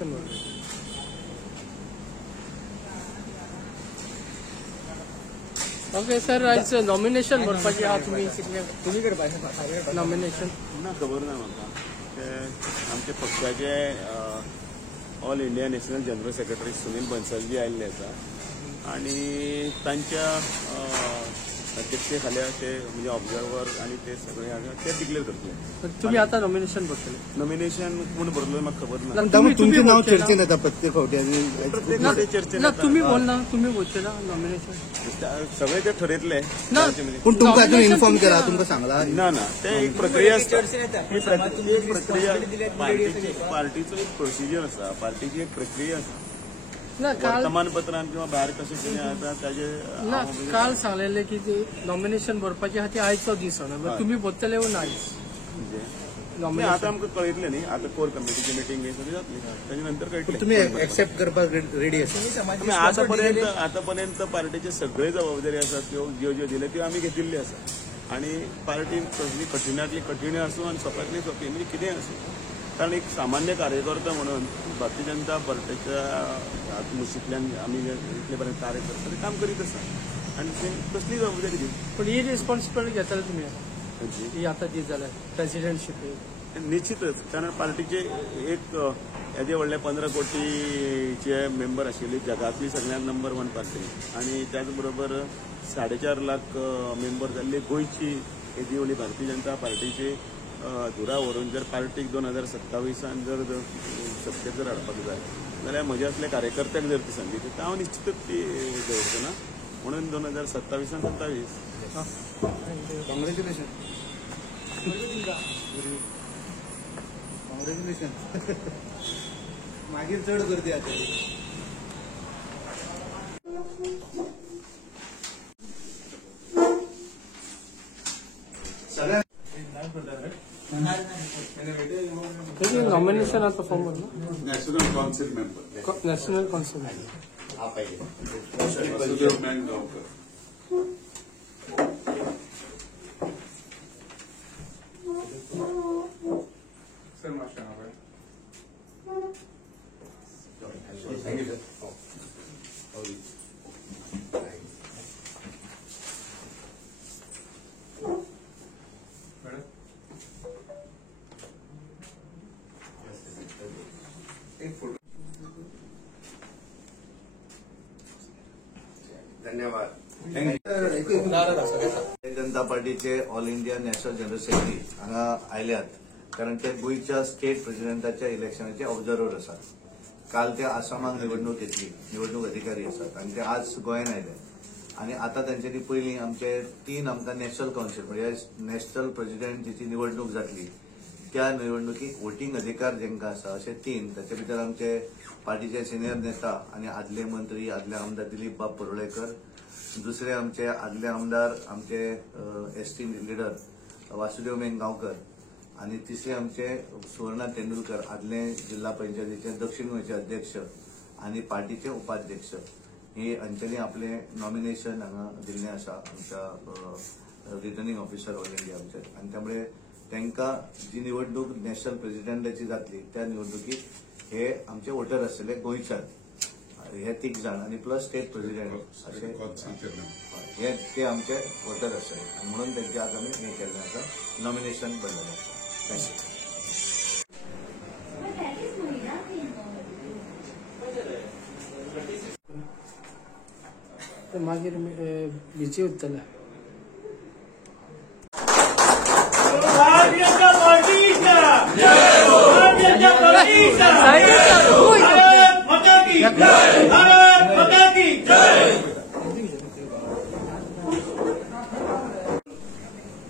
Nomination okay sir आज nomination भरपाची आहा तुम्ही करपाचे नॉमिनेशन ना खबर ना म्हाका ते आमचे पक्षाचे all India national general secretary Sunil बन्सलजी आयिल्ले आसा आणि तांच्या अध्यक्षतेखाली ते म्हणजे ऑब्झर्वर आणि ते सगळे ते डिक्लेअर करतले. तुम्ही आता नॉमिनेशन भरतले नॉमिनेशन कोण भरलो म्हाका खबर ना. तुमचे नाव चर्चेन येता प्रत्येक फावटी चर्चेन तुम्ही बोलना तुम्ही बोलचे ना नॉमिनेशन सगळे ते ठरयतले. पूण तुमकां अजून इन्फॉर्म केला तुमकां सांगला ना ना ते एक प्रक्रिया आसता. एक प्रक्रिया पार्टीचो एक प्रोसिजर आसा पार्टीची एक प्रक्रिया आसा. वर्तमानपत्रांत किंवा भायर कशें कितें आसा ताजे काल सांगलेले की नॉमिनेशन भरपाची आहा ती आयचो दीस तुम्ही भरतले ना आयज म्हणजे आता आमकां कळयतलें न्ही. आता कोर कमिटीची मिटींग हे सगळी जातली ताजे नंतर कळटलें. तुम्ही एक्सेप्ट करपाक रेडी आसा. आतापर्यंत पार्टीचे सगळे जबाबदारी आसात ज्यो दिल्यो त्यो आमी घेतिल्ल्यो आसा आणि पार्टी कसली कठिणातली कठीण आसूं आणि सोंप्यातली सोंपी म्हणजे कितेंय आसूं. कारण एक सामान्य कार्यकर्ता म्हणून भारतीय जनता पार्टीच्या मुशींतल्यान आमी इतले पर्यंत कार्य करता काम करीत आसा आणि ते कसली जबाबदारी दी. पण ही रिस्पॉन्सिबिलिटी घेतले तुम्ही ही आता जी जाल्यार प्रेसिडेंटशीप निश्चितच. कारण पार्टीचे एक येदे व्हडले 15 कोटीचे मेंबर आशिल्ली जगातली सगळ्यात नंबर 1 पार्टी आणि त्याच बरोबर 4.5 लाख मेंबर जाल्ली गोंयची येदी व्हडली भारतीय जनता पार्टीची धुरा व्हरून जर पार्टीक 2027 जर सत्तेर जर हाडपाक जाय जाल्यार म्हज्या असल्या कार्यकर्त्याक जर ती संदी दिता हांव निश्चितच ती दवरचो ना. म्हणून 2027 कॉंग्रॅच्युलेशन मागीर चड गर्दी आता सगळ्या नॉमिनेशन आता फॉर्म भरला national council member national council धन्यवाद. भारतीय जनता पार्टीचे all India national general secretary हांगा आयल्यात कारण ते गोंयच्या स्टेट प्रेसिडेंटाच्या इलेक्शनाचे ऑब्झर्वर आसात. काल ते आसामाक निवडणूक घेतली निवडणूक अधिकारी आसात आणि ते आज गोंयांत आयले आणि आता तांच्यानी पयलीं आमचे 3 आमकां नॅशनल काउन्सिल म्हणजे नॅशनल प्रेसिडेंट जिची निवडणूक जातली त्या निवडणुकीक वोटींग अधिकार जेंका आसा अशे 3 ताचे भितर आमचे पार्टीचे सिनियर नेता आणि आदले मंत्री आदले आमदार दिलीप बाब परोळेकर, दुसरे आमचे आदले आमदार आमचे एसटी लिडर वासुदेव मेंगांवकर आणि तिसरे आमचे सुवर्णा तेंडुलकर आदले जिल्हा पंचायतीचे दक्षिण गोंयचे अध्यक्ष आणि पार्टीचे उपाध्यक्ष हे हांच्यानी आपले नॉमिनेशन हांगा दिल्लें आसा आमच्या रिटर्निंग ऑफिसर ऑल इंडिया आमचे आणि त्यामुळे तांकां जी निवडणूक नॅशनल प्रेसिडेंटाची जातली त्या निवडणुकीत हे आमचे वोटर आसतले गोंयच्यान हे 3 जाण आणि प्लस स्टेट प्रेसिडेंट असे हे ते आमचे वोटर आसतले आणि म्हणून त्यांचे आज आम्ही हे केल्लें आसा नॉमिनेशन भरलेलें आसा. थँक्यू. मागीर बिजी उरतले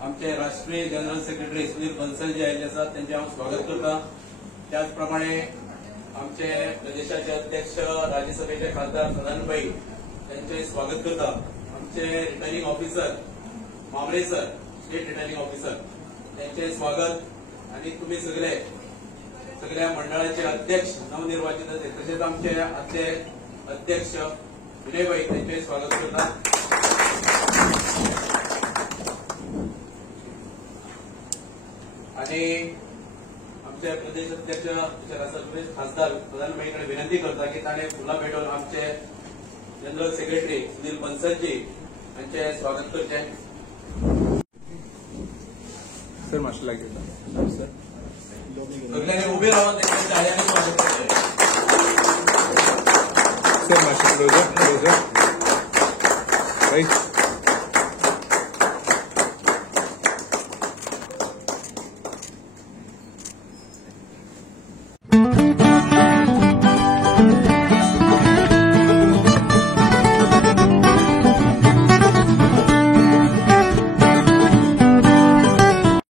आमचे राष्ट्रीय जनरल सेक्रेटरी सुनील बन्सलजी आयिल्ले आसात त्यांचे हांव स्वागत करता. त्याचप्रमाणे आमचे प्रदेशाचे अध्यक्ष राज्यसभेचे खासदार सदानंद त्यांचे स्वागत करता. आमचे रिटर्निंग ऑफिसर मामले सर स्टेट रिटर्निंग ऑफिसर त्यांचे स्वागत आणि तुम्ही सगळ्या मंडळाचे अध्यक्ष नवनिर्वाचित तसेच आमचे आदले अध्यक्ष विनयभाई त्यांचे स्वागत करता. आणि आमचे प्रदेश अध्यक्ष राष्ट्रपती खासदार प्रधानमंत्र्यांकडे विनंती करता की ताणे फुलां भेटून आमचे जनरल सेक्रेटरी सुनील बन्सलजी यांचे स्वागत करचे. सर मातशें लागीं सर सगळ्यांनी उभे राहून त्यांच्या चाळ्यांनी स्वागत करचे. सर मातशें क्लोजर राईट